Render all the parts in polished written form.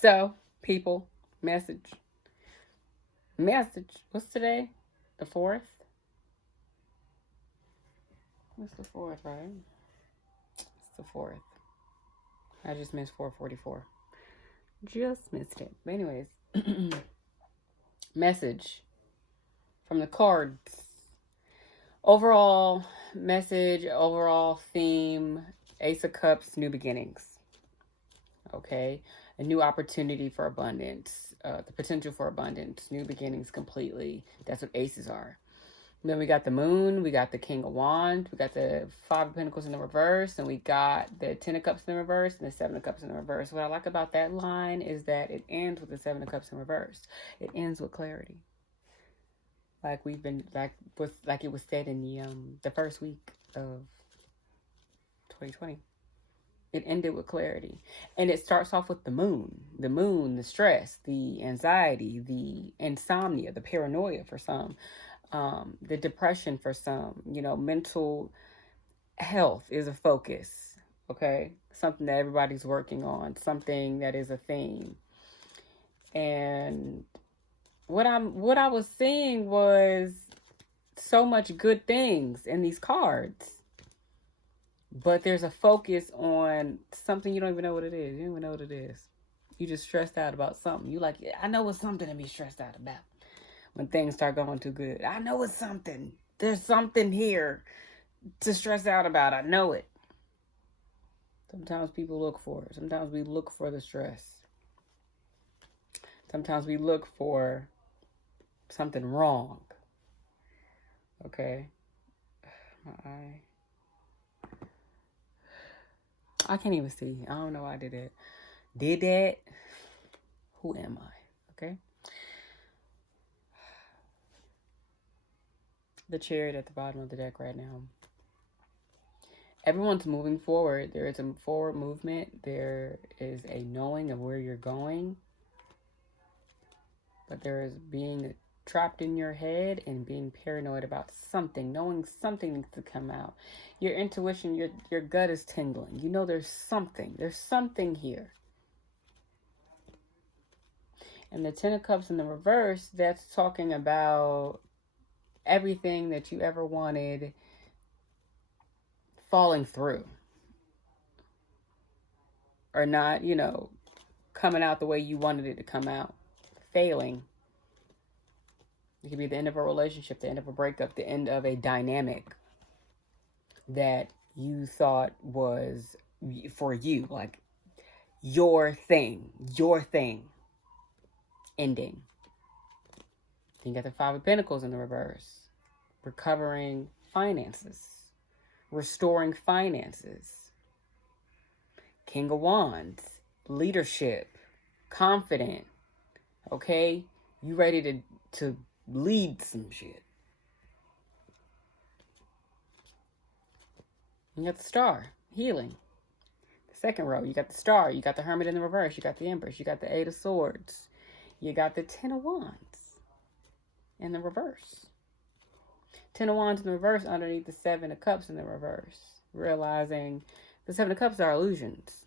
So, people, message. What's today? The 4th? What's the 4th, right? It's the 4th. I just missed 444. Just missed it. But anyways, message from the cards. Overall message, overall theme, Ace of Cups, new beginnings. Okay? A new opportunity for abundance, the potential for abundance, new beginnings completely. That's what aces are. And then we got the moon, we got the King of Wands, we got the Five of Pentacles in the reverse, and we got the Ten of Cups in the reverse and the Seven of Cups in the reverse. What I like about that line is that it ends with the Seven of Cups in reverse. It ends with clarity. Like we've been, like it was said in the first week of 2020. It ended with clarity. And it starts off with the moon. The moon, the stress, the anxiety, the insomnia, the paranoia for some, the depression for some. Mental health is a focus, okay? Something that everybody's working on, something that is a theme. And what I was seeing was so much good things in these cards. But there's a focus on something you don't even know what it is. You don't even know what it is. You just stressed out about something. You like, yeah, I know it's something to be stressed out about when things start going too good. I know it's something. There's something here to stress out about. I know it. Sometimes people look for it. Sometimes we look for the stress. Sometimes we look for something wrong. Okay? My eye. I can't even see. I don't know why I did that. Did that? Who am I? Okay? The Chariot at the bottom of the deck right now. Everyone's moving forward. There is a forward movement. There is a knowing of where you're going. But there is being trapped in your head and being paranoid about something, knowing something needs to come out. Your intuition, your gut is tingling. You know there's something here. And the Ten of Cups in the reverse, that's talking about everything that you ever wanted falling through. Or not, coming out the way you wanted it to come out. Failing. It could be the end of a relationship, the end of a breakup, the end of a dynamic that you thought was for you, like your thing ending. Then you got the Five of Pentacles in the reverse. Recovering finances. Restoring finances. King of Wands. Leadership. Confident. Okay? You ready to lead some shit. You got the Star, healing. The second row, you got the Star, you got the Hermit in the reverse, you got the Empress, you got the Eight of Swords, you got the Ten of Wands in the reverse. Ten of Wands in the reverse underneath the Seven of Cups in the reverse. Realizing the Seven of Cups are illusions,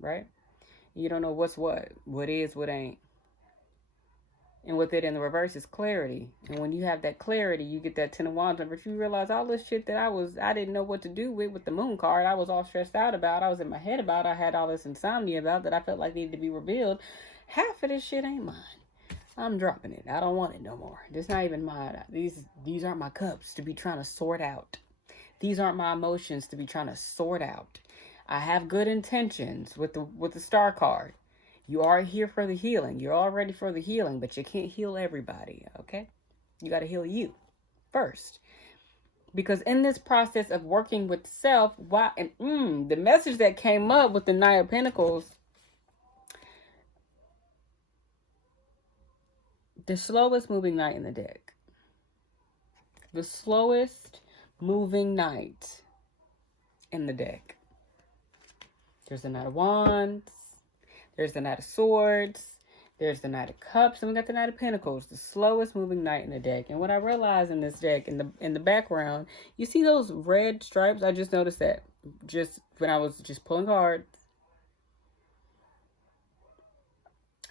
right? You don't know what's what is, what ain't. And with it in the reverse is clarity. And when you have that clarity, you get that Ten of Wands. But you realize all this shit that I didn't know what to do with the moon card. I was all stressed out about. I was in my head about. I had all this insomnia about that I felt like needed to be revealed. Half of this shit ain't mine. I'm dropping it. I don't want it no more. It's not even mine. These aren't my cups to be trying to sort out. These aren't my emotions to be trying to sort out. I have good intentions with the Star card. You are here for the healing. You're all ready for the healing, but you can't heal everybody, okay? You got to heal you first. Because in this process of working with self, the message that came up with the Nine of Pentacles, the slowest moving knight in the deck. The slowest moving knight in the deck. There's the Knight of Wands. There's the Knight of Swords. There's the Knight of Cups. And we got the Knight of Pentacles, the slowest moving knight in the deck. And what I realized in this deck, in the background, you see those red stripes? I just noticed that just when I was just pulling cards.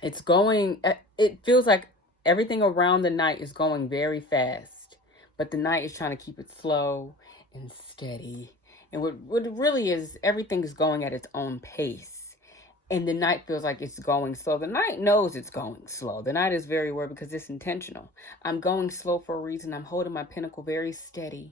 It's going, it feels like everything around the night is going very fast, but the night is trying to keep it slow and steady. And what it really is, everything is going at its own pace. And the night feels like it's going slow. The night knows it's going slow. The night is very aware because it's intentional. I'm going slow for a reason. I'm holding my pinnacle very steady.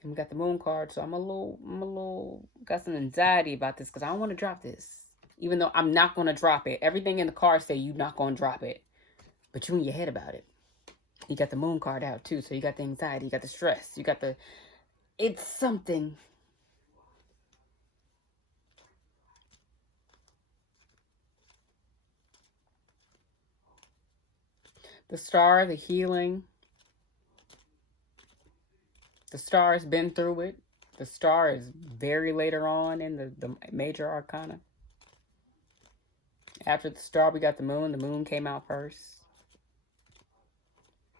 And we got the moon card, so I'm a little, got some anxiety about this because I don't want to drop this. Even though I'm not going to drop it. Everything in the card say you're not going to drop it. But you in your head about it. You got the moon card out too. So you got the anxiety. You got the stress. You got the... It's something. The star, the healing. The star has been through it. The star is very later on in the major arcana. After the star, we got the moon. The moon came out first.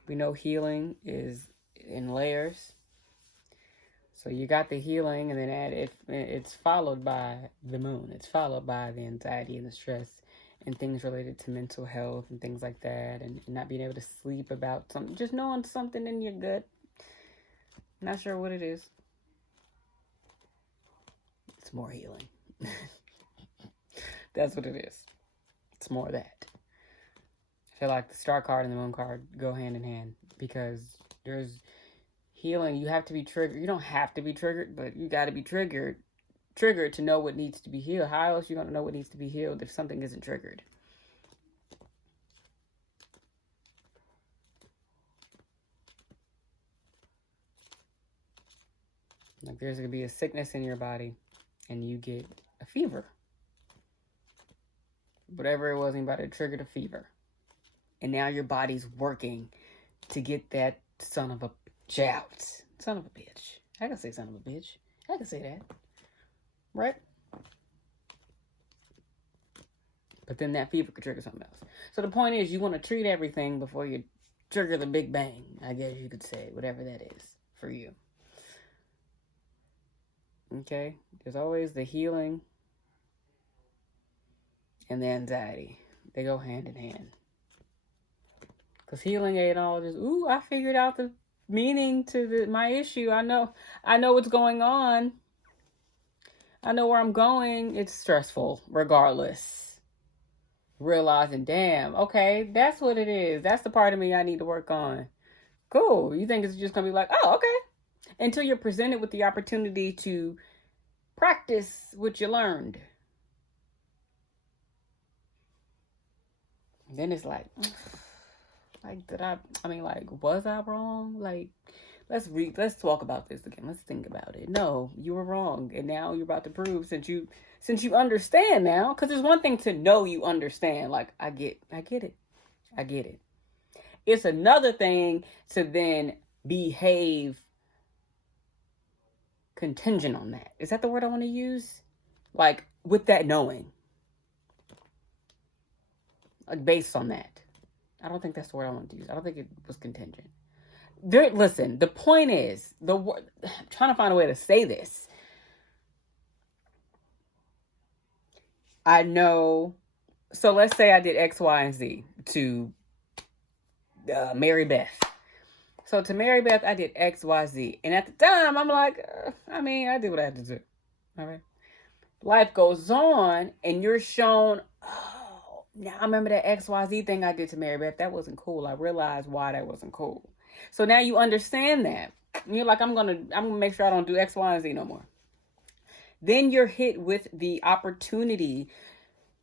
We know healing is in layers. So you got the healing, and then it's followed by the moon. It's followed by the anxiety and the stress and things related to mental health and things like that, and not being able to sleep about something, just knowing something in your gut. Not sure what it is. It's more healing. That's what it is. It's more of that. I feel like the star card and the moon card go hand in hand because there's healing. You have to be triggered. You don't have to be triggered, but you got to be triggered to know what needs to be healed. How else are you going to know what needs to be healed if something isn't triggered? Like there's going to be a sickness in your body and you get a fever. Whatever it was, anybody triggered a fever. And now your body's working to get that son of a bitch out. Son of a bitch. I can say son of a bitch. I can say that. Right? But then that fever could trigger something else. So the point is, you want to treat everything before you trigger the big bang. I guess you could say, whatever that is for you. Okay? There's always the healing and the anxiety. They go hand in hand. Because healing ain't all just, ooh, I figured out the meaning to my issue. I know what's going on. I know where I'm going. It's stressful, regardless. Realizing, damn, okay, that's what it is. That's the part of me I need to work on. Cool. You think it's just going to be like, oh, okay. Until you're presented with the opportunity to practice what you learned. Then it's like, was I wrong? Like, let's talk about this again. Let's think about it. No, you were wrong. And now you're about to prove since you understand now, because there's one thing to know you understand. Like, I get it. It's another thing to then behave contingent on that. Is that the word I want to use? Like, with that knowing. Like, based on that. I don't think that's the word I want to use. I don't think it was contingent. Listen, the point is, I'm trying to find a way to say this. I know, so let's say I did X, Y, and Z to Mary Beth. So to Mary Beth, I did X, Y, Z. And at the time, I'm like, I did what I had to do. All right. Life goes on, and you're shown, oh, now I remember that X, Y, Z thing I did to Mary Beth. That wasn't cool. I realized why that wasn't cool. So now you understand that. And you're like, I'm gonna make sure I don't do X, Y, and Z no more. Then you're hit with the opportunity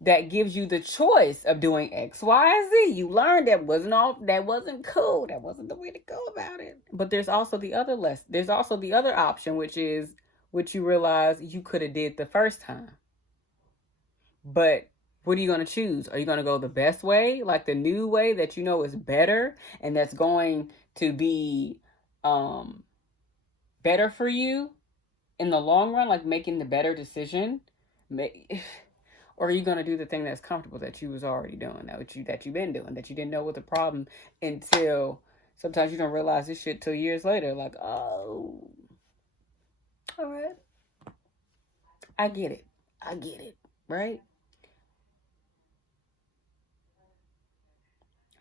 that gives you the choice of doing X, Y, and Z. You learned that wasn't cool. That wasn't the way to go about it. But there's also the other There's also the other option, which is what you realize you could have did the first time. But what are you going to choose? Are you going to go the best way, like the new way that you know is better and that's going to be better for you in the long run, like making the better decision? Or are you going to do the thing that's comfortable that you was already doing, that you've been doing, that you didn't know was a problem until sometimes you don't realize this shit till years later. Like, oh, all right. I get it. Right?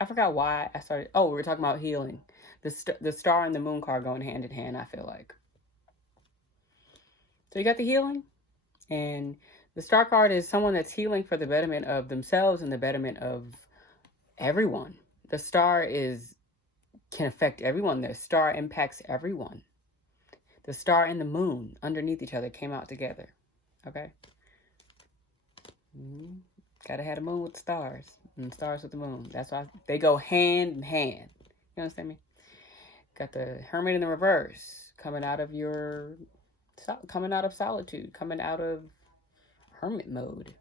I forgot why I started. Oh, we were talking about healing. The star and the moon card going hand in hand, I feel like. So you got the healing, and the star card is someone that's healing for the betterment of themselves and the betterment of everyone. The star can affect everyone. The star impacts everyone. The star and the moon underneath each other came out together. Okay? Gotta have the moon with the stars and the stars with the moon. That's why they go hand in hand. You understand me? Got the Hermit in the reverse coming out of solitude, coming out of hermit mode,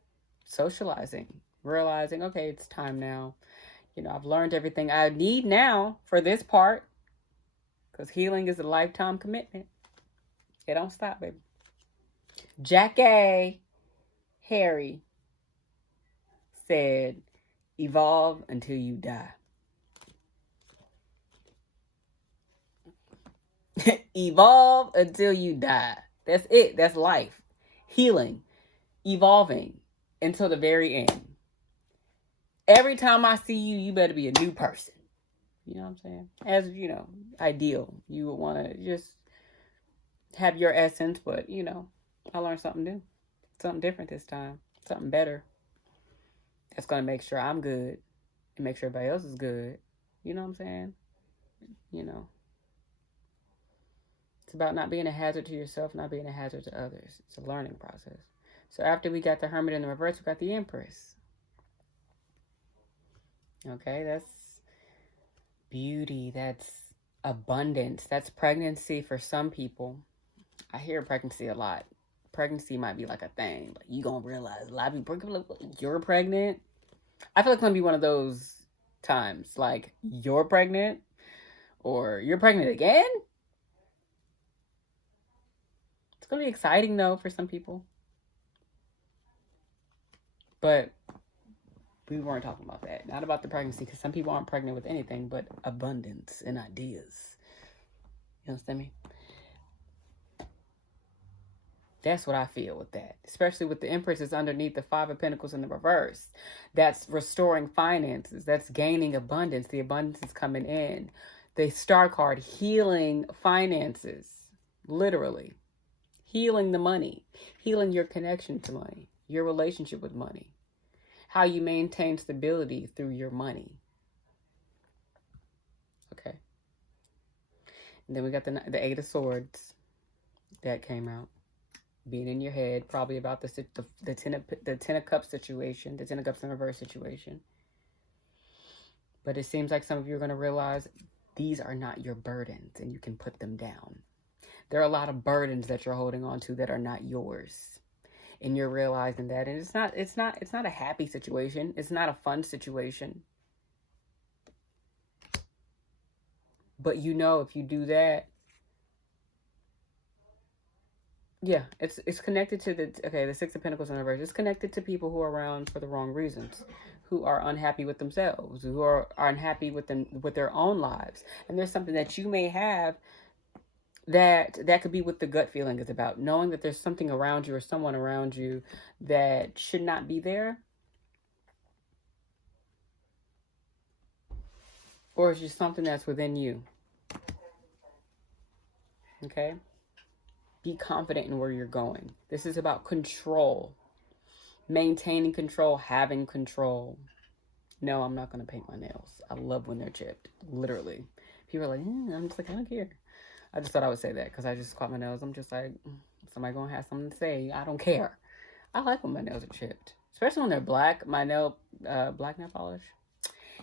socializing, realizing, okay, it's time now. I've learned everything I need now for this part, because healing is a lifetime commitment. It don't stop, baby. Jackie Harry said, evolve until you die. Evolve until you die. That's it. That's life. Healing. Evolving until the very end. Every time I see you, you better be a new person. You know what I'm saying? As, ideal. You would want to just have your essence, but, I learned something new. Something different this time. Something better. That's going to make sure I'm good and make sure everybody else is good. You know what I'm saying? It's about not being a hazard to yourself, not being a hazard to others. It's a learning process. So after we got the Hermit in the reverse, we got the Empress. Okay, that's beauty. That's abundance. That's pregnancy for some people. I hear pregnancy a lot. Pregnancy might be like a thing, but you gonna realize a lot of people, you're pregnant. I feel like it's gonna be one of those times, like you're pregnant or you're pregnant again. It's gonna be exciting though for some people, but we weren't talking about that. Not about the pregnancy, because some people aren't pregnant with anything but abundance and ideas. You understand me? That's what I feel with that. Especially with the Empress is underneath the Five of Pentacles in the reverse. That's restoring finances. That's gaining abundance. The abundance is coming in. The Star card, healing finances. Literally. Healing the money. Healing your connection to money. Your relationship with money. How you maintain stability through your money. Okay. And then we got the Eight of Swords that came out. Being in your head, probably about the ten of Cups situation, the Ten of Cups in reverse situation. But it seems like some of you are going to realize these are not your burdens, and you can put them down. There are a lot of burdens that you're holding on to that are not yours, and you're realizing that. And it's not a happy situation. It's not a fun situation. But if you do that. Yeah, it's connected to the Six of Pentacles in reverse. It's connected to people who are around for the wrong reasons, who are unhappy with themselves, who are unhappy with their own lives. And there's something that you may have that could be what the gut feeling is about, knowing that there's something around you or someone around you that should not be there. Or it's just something that's within you. Okay? Be confident in where you're going. This is about control. Maintaining control, having control. No, I'm not going to paint my nails. I love when they're chipped. Literally. People are like, I'm just like, I don't care. I just thought I would say that because I just caught my nails. I'm just like, somebody going to have something to say. I don't care. I like when my nails are chipped. Especially when they're black. My black nail polish.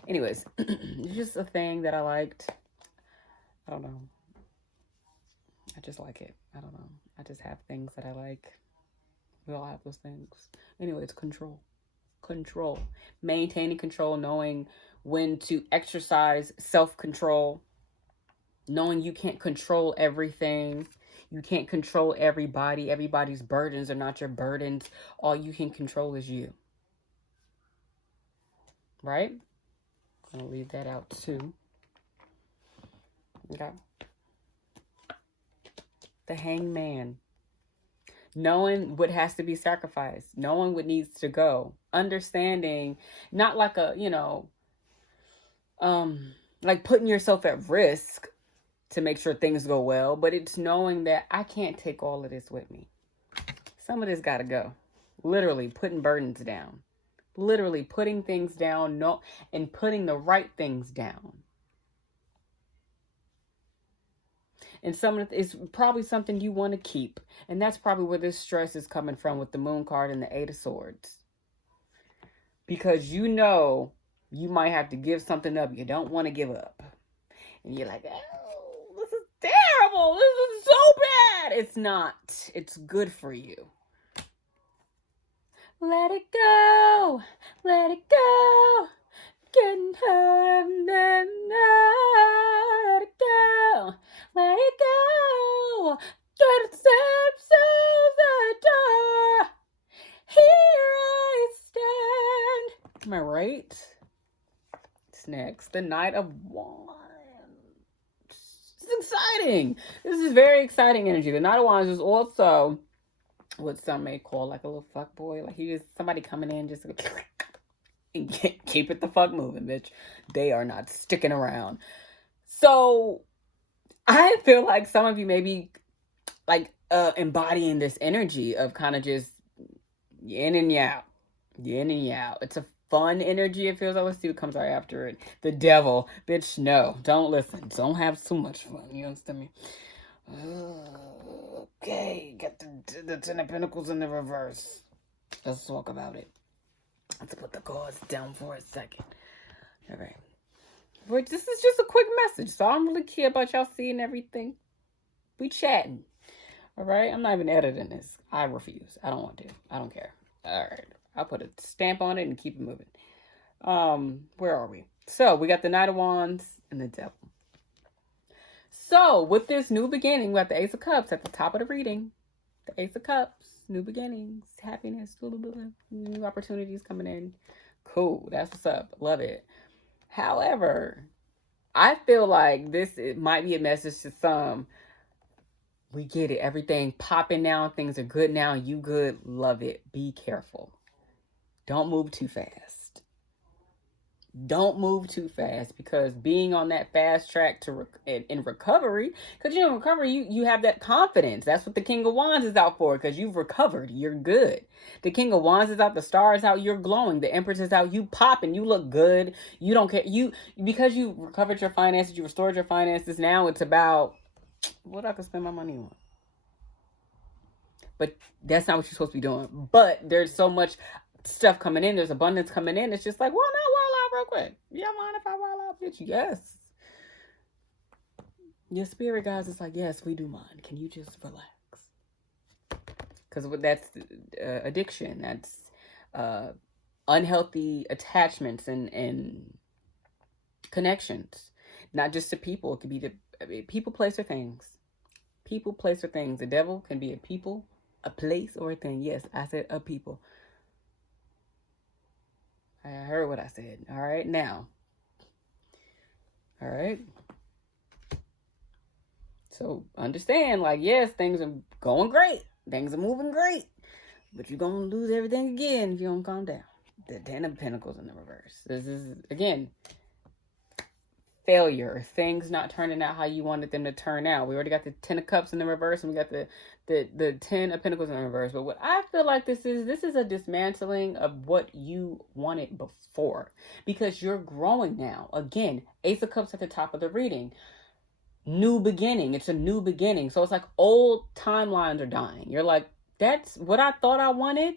Anyways, it's just a thing that I liked. I don't know. I just like it. I don't know. I just have things that I like. We all have those things. Anyway, it's control. Control. Maintaining control, knowing when to exercise self-control, knowing you can't control everything. You can't control everybody. Everybody's burdens are not your burdens. All you can control is you. Right? I'm going to leave that out too. Okay. The Hangman. Knowing what has to be sacrificed. Knowing what needs to go. Understanding, not like a, like putting yourself at risk to make sure things go well, but it's knowing that I can't take all of this with me. Some of this got to go. Literally putting burdens down. Literally putting things down, and putting the right things down. And some of it's probably something you want to keep. And that's probably where this stress is coming from with the Moon card and the Eight of Swords. Because you know you might have to give something up you don't want to give up. And you're like, oh, this is terrible. This is so bad. It's not. It's good for you. Let it go. Let it go. Getting hurt. Let it go. Let it go. Get steps out the door. Here I stand. Am I right? It's next. The Knight of Wands. It's exciting. This is very exciting energy. The Knight of Wands is also what some may call like a little fuck boy. Like he is somebody coming in just and keep it the fuck moving, bitch. They are not sticking around. So I feel like some of you may be like embodying this energy of kind of just yin and yang. Yin and yang. It's a fun energy, it feels like. Let's see what comes right after it. The Devil. Bitch, no. Don't listen. Don't have too much fun. You understand me? Okay. Get the Ten of Pentacles in the reverse. Let's talk about it. Let's put the cards down for a second. All right. But this is just a quick message, so I don't really care about y'all seeing everything. We chatting. All right? I'm not even editing this. I refuse. I don't want to. I don't care. All right. I'll put a stamp on it and keep it moving. Where are we? So we got the Knight of Wands and the Devil. So with this new beginning, we got the Ace of Cups at the top of the reading. The Ace of Cups, new beginnings, happiness, new opportunities coming in. Cool. That's what's up. Love it. However, I feel like it might be a message to some. We get it. Everything popping now. Things are good now. You good. Love it. Be careful. Don't move too fast. Don't move too fast, because being on that fast track in recovery, because in recovery you have that confidence. That's what the King of Wands is out for, because you've recovered. You're good. The King of Wands is out. The Star is out. You're glowing. The Empress is out. You popping. You look good. You don't care. Because you recovered your finances. You restored your finances. Now it's about what I can spend my money on. But that's not what you're supposed to be doing. But there's so much stuff coming in. There's abundance coming in. It's just like, why not wild out real quick? You don't mind if I wild out, bitch? Yes. Your spirit guys is like, yes, we do mind. Can you just relax? Because that's addiction. That's unhealthy attachments and connections. Not just to people. It could be to people, place, or things. People, place, or things. The devil can be a people, a place, or a thing. Yes, I said a people. I heard what I said. All right, now. All right. So understand, like, yes, things are going great. Things are moving great. But you're going to lose everything again if you don't calm down. The Ten of Pentacles in the reverse. This is, again, failure. Things not turning out how you wanted them to turn out. We already got the Ten of Cups in the reverse, and we got the Ten of Pentacles in the reverse. But what I feel like this is a dismantling of what you wanted before, because you're growing now. Again, Ace of Cups at the top of the reading. New beginning. It's a new beginning. So it's like old timelines are dying. You're like, that's what I thought I wanted.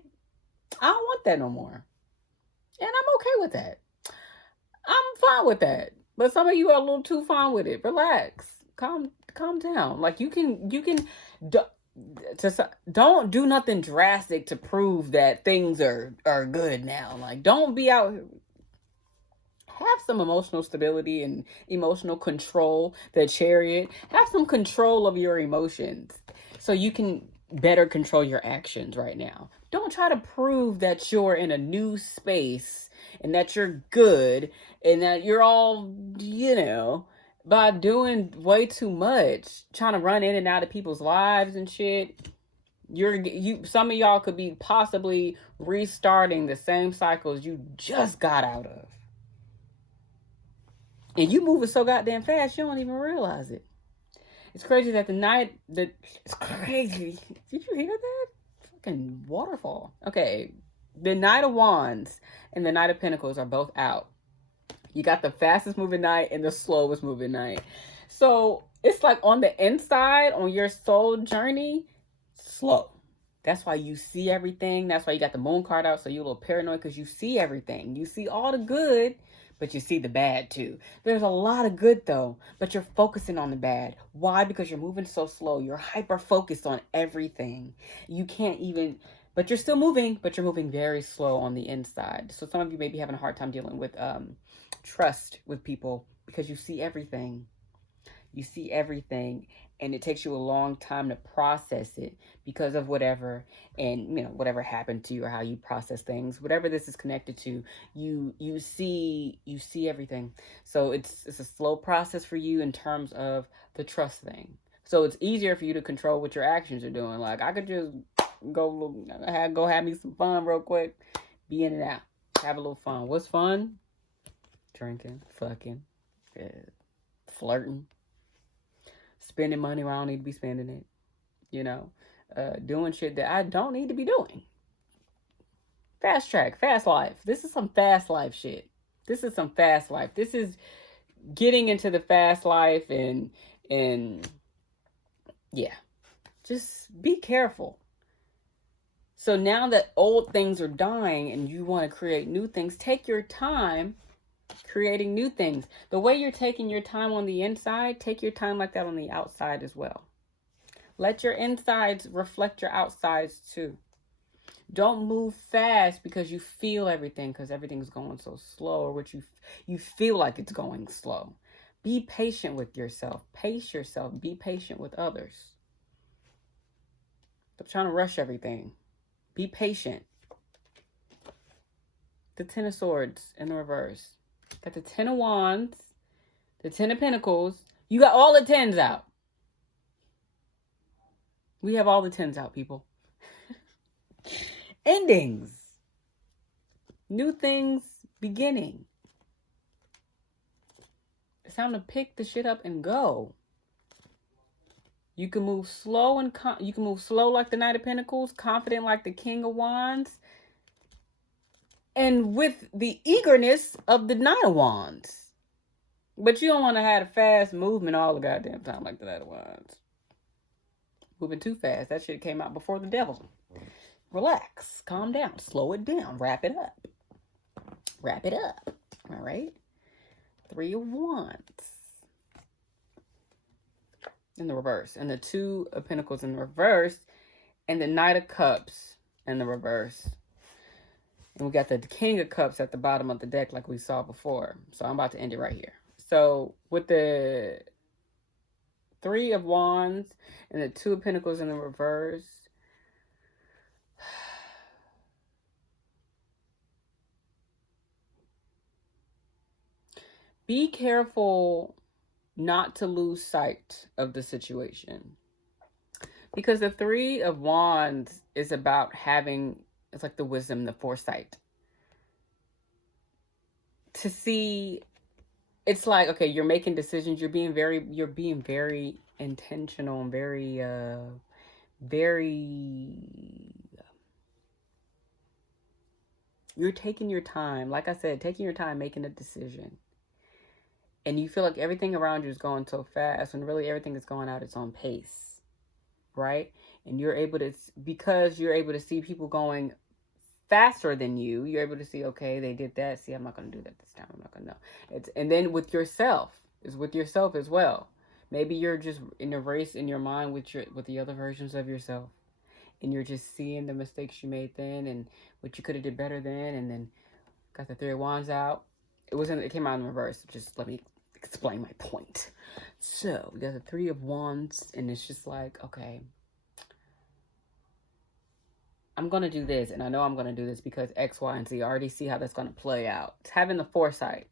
I don't want that no more. And I'm okay with that. I'm fine with that. But some of you are a little too fine with it. Relax. Calm down. Like you can don't do nothing drastic to prove that things are good now. Like, don't be out here. Have some emotional stability and emotional control. The Chariot. Have some control of your emotions so you can better control your actions right now. Don't try to prove that you're in a new space and that you're good and that you're all, by doing way too much, trying to run in and out of people's lives and shit. Some of y'all could be possibly restarting the same cycles you just got out of. And you moving so goddamn fast, you don't even realize it. It's crazy that it's crazy. Did you hear that? Fucking waterfall. Okay. The Knight of Wands and the Knight of Pentacles are both out. You got the fastest moving knight and the slowest moving knight. So it's like on the inside, on your soul journey, slow. That's why you see everything. That's why you got the moon card out. So you're a little paranoid because you see everything. You see all the good, but you see the bad too. There's a lot of good though, but you're focusing on the bad. Why? Because you're moving so slow. You're hyper focused on everything. You can't even, but you're still moving, but you're moving very slow on the inside. So some of you may be having a hard time dealing with trust with people because you see everything. You see everything, and it takes you a long time to process it because of whatever, and whatever happened to you or how you process things, whatever this is connected to, you see everything. So it's a slow process for you in terms of the trust thing. So it's easier for you to control what your actions are doing. Like I could just go have me some fun real quick, be in and out, have a little fun. What's fun? Drinking, fucking, flirting, spending money where I don't need to be spending it, doing shit that I don't need to be doing. Fast track, fast life. This is some fast life shit. This is some fast life. This is getting into the fast life and yeah, just be careful. So now that old things are dying and you want to create new things, take your time creating new things. The way you're taking your time on the inside, take your time like that on the outside as well. Let your insides reflect your outsides too. Don't move fast because you feel everything, because everything's going so slow, or what you feel like it's going slow. Be patient with yourself. Pace yourself. Be patient with others. Stop trying to rush everything. Be patient. The Ten of Swords in the reverse. Got the Ten of Wands, the Ten of Pentacles. You got all the tens out. We have all the tens out, people. Endings. New things beginning. It's time to pick the shit up and go. You can move slow you can move slow like the Knight of Pentacles, confident like the King of Wands, and with the eagerness of the Knight of Wands. But you don't want to have a fast movement all the goddamn time like the Knight of Wands. Moving too fast. That shit came out before the devil. Relax. Calm down. Slow it down. Wrap it up. Wrap it up. All right? Three of Wands in the reverse. And the Two of Pentacles in the reverse. And the Knight of Cups in the reverse. And we got the King of Cups at the bottom of the deck like we saw before. So I'm about to end it right here. So with the Three of Wands and the Two of Pentacles in the reverse, be careful not to lose sight of the situation. Because the Three of Wands is about it's like the wisdom, the foresight. To see, it's like, okay, you're making decisions. You're being very intentional and you're taking your time. Like I said, taking your time making a decision. And you feel like everything around you is going so fast when really everything is going at its own pace, right? And because you're able to see people going faster than you, you're able to see, okay, they did that. See, I'm not going to do that this time. I'm not going to know. And then with yourself as well. Maybe you're just in a race in your mind with the other versions of yourself. And you're just seeing the mistakes you made then and what you could have did better then. And then got the Three of Wands out. It came out in reverse. Just let me explain my point. So we got the Three of Wands, and it's just like, okay, I'm going to do this, and I know I'm going to do this because X, Y, and Z. I already see how that's going to play out. It's having the foresight.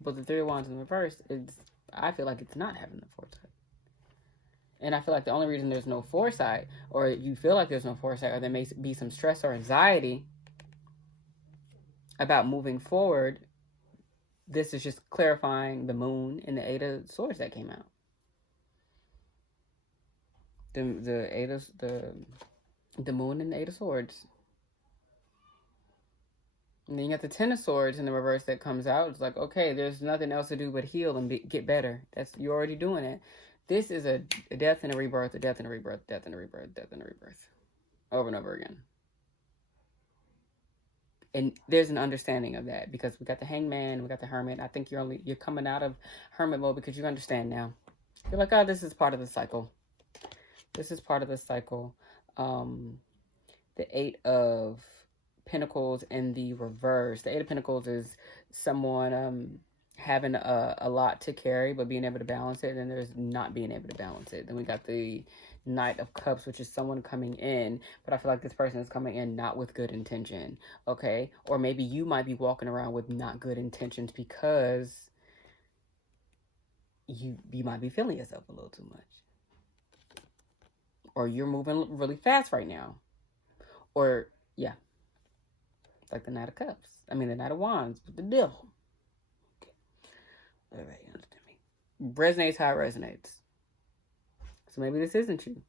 But the Three of Wands in reverse, I feel like it's not having the foresight. And I feel like the only reason there's no foresight, or you feel like there's no foresight, or there may be some stress or anxiety about moving forward, This is just clarifying the moon and the Eight of Swords that came out. The moon and the Eight of Swords. And then you got the Ten of Swords in the reverse that comes out. It's like, okay, there's nothing else to do but heal and get better. You're already doing it. This is a death and a rebirth, a death and a rebirth, death and a rebirth, death and a rebirth. Over and over again. And there's an understanding of that because we got the Hangman, we got the Hermit. I think you're coming out of Hermit mode because you understand now. You're like, oh, this is part of the cycle. This is part of the cycle. The Eight of Pentacles in the reverse. The Eight of Pentacles is someone having a lot to carry, but being able to balance it. And then there's not being able to balance it. Then we got the Knight of Cups, which is someone coming in, but I feel like this person is coming in not with good intention. Okay, or maybe you might be walking around with not good intentions because you might be feeling yourself a little too much, or you're moving really fast right now, or yeah. Like the Knight of Cups. I mean, the Knight of Wands with the devil. Okay. All right, you understand me. Resonates how it resonates. So maybe this isn't you.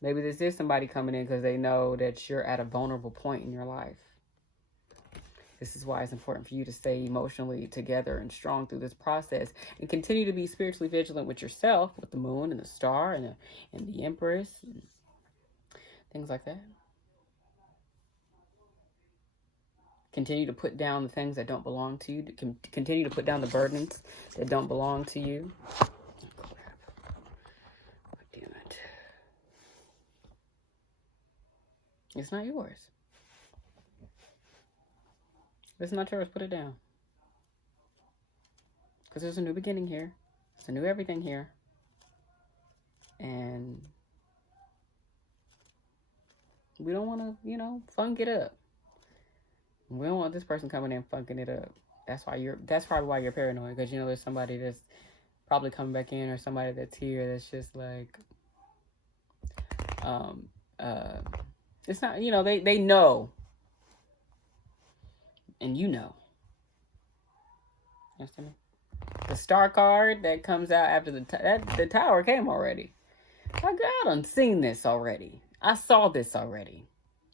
Maybe this is somebody coming in because they know that you're at a vulnerable point in your life. This is why it's important for you to stay emotionally together and strong through this process and continue to be spiritually vigilant with yourself, with the moon and the star and the Empress and things like that. Continue to put down the things that don't belong to you. Continue to put down the burdens that don't belong to you. Oh, crap. Oh, damn it. It's not yours. It's not yours. Put it down. Because there's a new beginning here. There's a new everything here. And we don't want to, funk it up. We don't want this person coming in funking it up. That's probably why you're paranoid, because there's somebody that's probably coming back in, or somebody that's here that's just like it's not, they know, and you understand me? The Star card that comes out after the Tower came already. I done seen this already. I saw this already.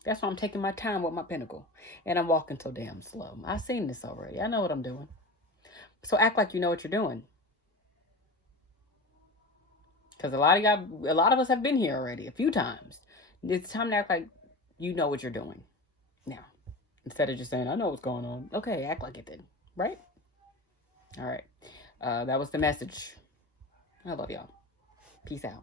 That's why I'm taking my time with my Pentacle. And I'm walking so damn slow. I've seen this already. I know what I'm doing. So act like you know what you're doing. Because a lot of us have been here already a few times. It's time to act like you know what you're doing. Now, instead of just saying, I know what's going on. Okay, act like it then. Right? All right. That was the message. I love y'all. Peace out.